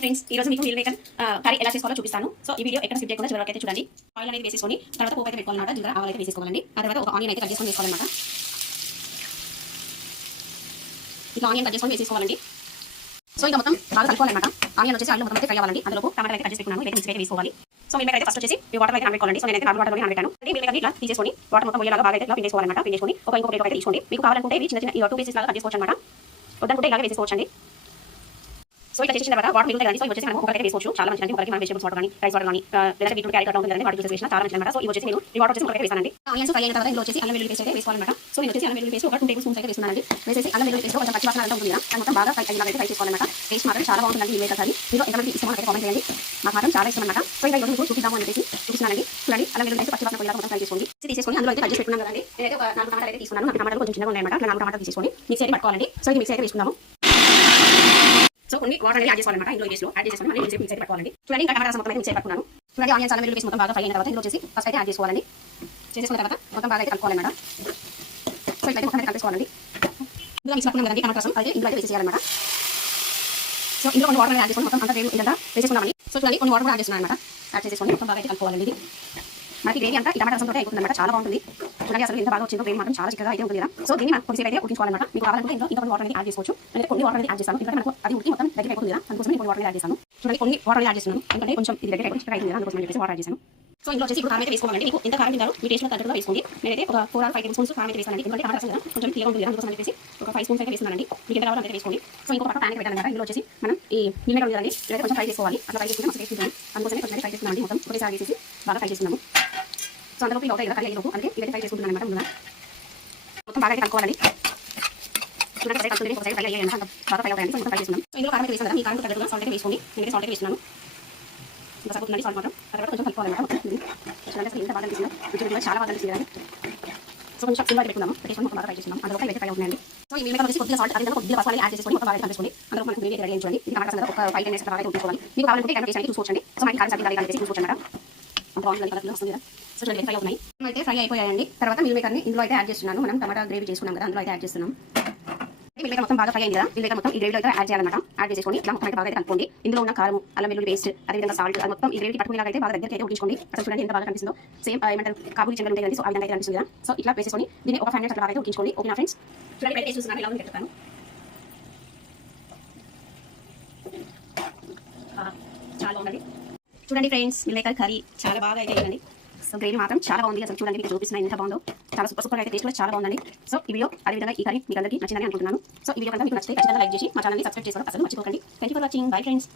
Hi friends, ఈ రోజు మీకు మీల్ మేకర్ కర్రీ ఎలా చేసుకోవాలో చూపిస్తాను. సో ఈ వీడియో ఎక్కడ స్కిప్ చేయకుండా చివరి వరకు అయితే చూడండి. ఆయిల్ అనేది వేసేసుకొని తర్వాత పోపు అయితే పెట్టుకోవాలన్నమాట. జీలకర్ర ఆవాలు అయితే వేసేసుకోవాలండి. ఆ తర్వాత ఒక ఆనియన్ అయితే కట్ చేసుకొని వేసుకోవాలన్నమాట. ఇట్లా ఆనియన్ కట్ చేసుకొని వేసేసుకోవాలండి. సో ఇంకా మొత్తం బాగా కలుపుకోవాలన్నమాట. ఆనియన్ వచ్చేసి ఆయిల్ మొత్తం అయితే ఫ్రై అవ్వాలండి. అందులో టమాటా అయితే కట్ చేసుకున్నాను. ఇవైతే మిక్స్ అయితే వేసుకోవాలి. సో మీల్ మేకర్ అయితే ఫస్ట్ వచ్చేసి ఈ వాటర్ అయితే నానబెట్టుకోవాలండి. సో నేనైతే నార్మల్ వాటర్ నానబెట్టాను. మీల్ మేకర్ ఇట్లా తీసేసుకొని వాటర్ మొత్తం పోయేలాగా బాగా అయితే ఇట్లా పిండేసుకోవాలన్నమాట. పిండేసుకొని ఇంకో ప్లేట్ అయితే తీసుకోండి. మీకు కావాలనుకుంటే ఇవి చిన్న చిన్న 2 పీసెస్ లాగా కట్ చేసుకోవచ్చు అన్నమాట. వద్దనుకుంటే ఇలాగే వేసేసుకోవచ్చండి. సో ఇట్లా చేసిన తర్వాత వాటర్ మిగులుతాయి కదండి. సో ఇవి వచ్చేసి మనం ఒకరికి వేసుకోవచ్చు. చాలా మంచిది. ఒకరికి మనం వెజిటబుల్స్ వాటర్ కానీ రైస్ వాటర్ కానీ లేదా బీట్రూట్ క్యారెట్ ఉంటుంది కదండి. వాటి జ్యూస్ వేసినా చాలా మంచిది అన్నమాట. సో ఇవి వచ్చేసి నేను ఈ వాటర్ వచ్చేసి ఒకరికి వేసానండి. ఆనియన్స్ ఫ్రై అయిన తర్వాత ఇందులో వచ్చేసి అల్లం వెల్లుల్లి పేస్ట్ అయితే వేసుకోవాలన్నమాట. సో నేను వచ్చేసి అల్లం వెల్లుల్లి పేస్ట్ ఒక 2 టేబుల్ స్పూన్స్ అయితే వేస్తున్నానండి. వేసేసి అల్లం వెల్లుల్లి పేస్ట్ కొంచెం పచ్చివాసన అంతా ఉంటుంది కదా, అది మొత్తం బాగా అయితే ఫ్రై చేసుకోవాలన్నమాట. టేస్ట్ మాత్రం చాలా బాగుంటుందండి. ఈ మేకర్ కర్రీ మీరు ఎంతమంది ఇష్టమో అయితే కామెంట్ చేయండి. నాకు మాత్రం చాలా ఇష్టం అన్నమాట. సో ఇంకా ఈరోజు మీకు చూపిద్దాము అని చెప్పేసి చూపిస్తున్నానండి. చూడండి, అల్లం వెల్లుల్లి పేస్ట్ పచ్చివాసన పోయేలాగా మొత్తం ఫ్రై చేసుకోండి. తీసేసుకొని అందులో అయితే కట్ చేసి పెట్టుకున్నాను కదండి. నేనైతే ఒక 4 టమాటాలు అయితే తీసుకున్నాను. 4 టమాటాలు కొంచెం చిన్నగా ఉన్నాయన్నమాట. 4 టమాటాలు తీసేసుకొని మిక్సీ అయితే పట్టుకోవాలండి. సో ఇది మిక్సీ అయితే వేసుకుందాము. సో కొన్ని వాటర్ అనేది యాడ్ చేసుకోవాలన్నమాట. ఇందులో వేసి యాడ్ చేసుకొని మళ్ళీ మిక్సీ అయితే పట్టుకోవాలండి. చూడండి, ఇంకా టమాటా మొత్తం అయితే మిక్సీ పట్టుకున్నాను. చూడండి, ఆనియన్స్ అల్లం వెల్లుల్లి పేస్ట్ మొత్తం బాగా ఫ్రై అయిన తర్వాత ఇందులో వచ్చేసి ఫస్ట్ అయితే యాడ్ చేసుకోవాలండి. చేసుకున్న తర్వాత మొత్తం బాగా అయితే కలుపుకోవాలన్నమాట. సో ఇట్లా మొత్తం అయితే కలిపేసుకోవాలండి. ఇందులో మిక్స్ పట్టుకున్నాం కదండి టమాటా రసం, అయితే ఇందులో అయితే వేసేయాలన్నమాట. సో ఇందులో కొన్ని వాటర్ యాడ్ చేసుకొని మొత్తం అంతా గ్రేవీ ఇదంతా వేసేసుకున్నామండి. సో చూడండి, కొన్ని వాటర్ యాడ్ చేస్తున్నాను అన్నమాట. యాడ్ చేసేసుకొని మొత్తం బాగా అయితే కలుపుకోవాలండి. ఇది మనకి గ్రేవీ అంతా ఈ టమాటా రసంతో అయిపోతుంది అన్నమాట. చాలా బాగుంటుంది. చూడండి, అసలు ఎంత బాగా వచ్చిందో గ్రేవీ మాత్రం చాలా చిక్కగా అయితే ఉంటుంది కదా. సో దీన్ని మనం కొద్దిసేపు అయితే ఉడికించుకోవాలన్నమాట. మీకు కావాలంటే ఇంట్లో ఇంకా కొన్ని వాటర్ అనేది యాడ్ చేసుకోవచ్చు. నేను కొన్ని వాటర్ అనేది యాడ్ చేస్తాను. ఎందుకంటే మనకు అది ఉడికి మొత్తం దగ్గర అయిపోతుంది కదా, అందుకోసం కొన్ని వాటర్ యాడ్ చేస్తాను. చూడండి, కొన్ని వాటర్ యాడ్ చేస్తున్నాను. ఎందుకంటే కొంచెం ఇది దగ్గర అయిపోయి చిక్కగా అవుతుంది కదా, అందుకోసం చెప్పేసి వాటర్ యాడ్ చేశాను. సో ఇందులో వచ్చేసి ఇప్పుడు కారం అయితే వేసుకోవాలండి. మీకు ఎంత కారం తింటారో మీ టేస్ట్ తగ్గట్టుగా వేసుకోండి. నేనైతే ఒక 4 or 5 టేబుల్ స్పూన్స్ కారం అయితే వేసానండి. ఎందుకంటే టమాటా రసం కదా కొంచెం తీయగా ఉంటుంది కదా, అందుకోసం చెప్పేసి ఒక 5 స్పూన్స్ అయితే వేస్తున్నానండి. మీకు ఎంత కావాలో అంతే వేసుకోండి. సో ఇంకో పక్క ప్యాన్ అయితే పెట్టాలన్నమాట. ఇందులో వచ్చేసి మనం ఈ నీళ్ళ కడుగు కదండి, ఇదైతే కొంచెం ఫ్రై చేసుకోవాలి. అట్లా ఫ్రై చేసుకుంటే మంచి టేస్ట్ ఉంటుంది. అందుకోసమే కొంచెం ఫ్రై చేస్తున్నామండి. మొత్తం ఒకసారి వేసేసి బాగా ఫ్రై చేస్తున్నాము. సో అందులోకి అవుతాయి కదా కర్రీ అయ్యేలోపు, అందుకే ఇవైతే ఫ్రై చేసుకుంటున్నాను అనమాట. ముందుగా మొత్తం బాగా అయితే కలుపుకోవాలండి. చూడండి, ఒకసారి ఫ్రై అయ్యాయి అంత బాగా ఫ్రై అవుతాయండి. సో మొత్తం ఫ్రై చేస్తున్నాం. సో ఇందులో కారం అయితే వేసాం కదా, మీ కారం తగ్గట్టుగా సాల్ట్ అయితే వేసుకోండి. నేనైతే సాల్ట్ అయితే వేస్తున్నాను. ఇంకా సరిపోతుందండి సాల్ట్ మాత్రం. తర్వాత కొంచెం కలుపుకోవాలన్నమాట. చూడండి, అసలు ఎంత బాగా అనిపిస్తుందో, రుచి చాలా బాగా అనిపిస్తుంది. సో కొంచెం సిమ్లో పెట్టుకుందాము. పెట్టేసి మొత్తం బాగా ఫ్రై చేస్తున్నాం. అందులో అయితే ఫ్రై అవుతుందండి. సో ఈ మేకర్ వచ్చేసి కొద్దిగా సాల్ట్ అదే కొద్దిగా పసుపు యాడ్ చేసుకొని మొత్తం బాగా కలిపేసుకోండి. అందులో మనం గ్రేవీ రెడీ చేయండి. ఇది టమాటా ఒక 5 10 మినిట్స్ తర్వాత ఉడికించుకోవాలి. మీకు కావాలంటే టైం టేస్ట్ అయితే చూసుకోవచ్చండి. సో మనకి కారం సరిగ్గా కలిపేసి చూసుకోవచ్చు అన్నమాట. బాగుంటుంది కలర్లో వస్తుంది కదా. సో చూడండి, ఫ్రై అవుతున్నాయి. అయితే ఫ్రై అయిపోయాయండి. తర్వాత మీల్ మేకర్ని ఇందులో అయితే యాడ్ చేస్తున్నాను. మనం టమాటా గ్రేవీ చేసుకున్నాం కదా, అందులో అయితే యాడ్ చేస్తున్నాం. మీల్ మేకర్ మొత్తం బాగా ఫ్రై అయింది కదా, మీల్ మేకర్ మొత్తం ఈ గ్రేవీలో అయితే యాడ్ చేయాలన్నమాట. యాడ్ చేసుకొని ఇట్లా మొత్తం అయితే బాగా అయితే కలుపుకోండి. ఇందులో ఉన్న కారం, అల్లం వెల్లుల్లి పేస్ట్, అదేవిధంగా సాల్ట్, అది మొత్తం ఈ గ్రేవీ పట్టుకునేలాగా అయితే బాగా దగ్గరికి అయితే ఉడికించుకోండి. అసలు చూడండి ఎంత బాగా కనిపిస్తుందో. సేమ్ ఏమంటారు కాబూలి చెంగల్ ఉంటాయి కదా, సో ఆ విధంగా అయితే కనిపిస్తుంది కదా. సో ఇట్లా వేసేసుకొని దీన్ని ఒక 5 మినిట్స్ అట్లా బాగా అయితే ఉడికించుకోండి. ఓకేనా ఫ్రెండ్స్? చూడండి, బయట చూస్తున్నాను ఎలా ఉంది చెప్తాను. చాలా బాగుంది. చూడండి ఫ్రెండ్స్, మీల్ మేకర్ కర్రీ చాలా బాగా అయితే అయిందండి. సో గ్రేవీ మాత్రం చాలా బాగుంది. అసలు చూడండి, మీకు చూపిస్తున్నా ఎంత బాగుందో. చాలా సూపర్ అయితే టేస్ట్ కూడా చాలా బాగుందండి. సో ఈ వీడియో అదేవిధంగా ఈ కర్రీ మీకు అందరికీ నచ్చిందని అనుకుంటున్నాను. సో ఈ వీడియో కనుక మీకు నచ్చితే ఖచ్చితంగా లైక్ చేసి మా ఛానల్ని సబ్స్క్రైబ్ చేసుకోవడం అసలు మర్చిపోకండి. Thank you for watching. Bye friends.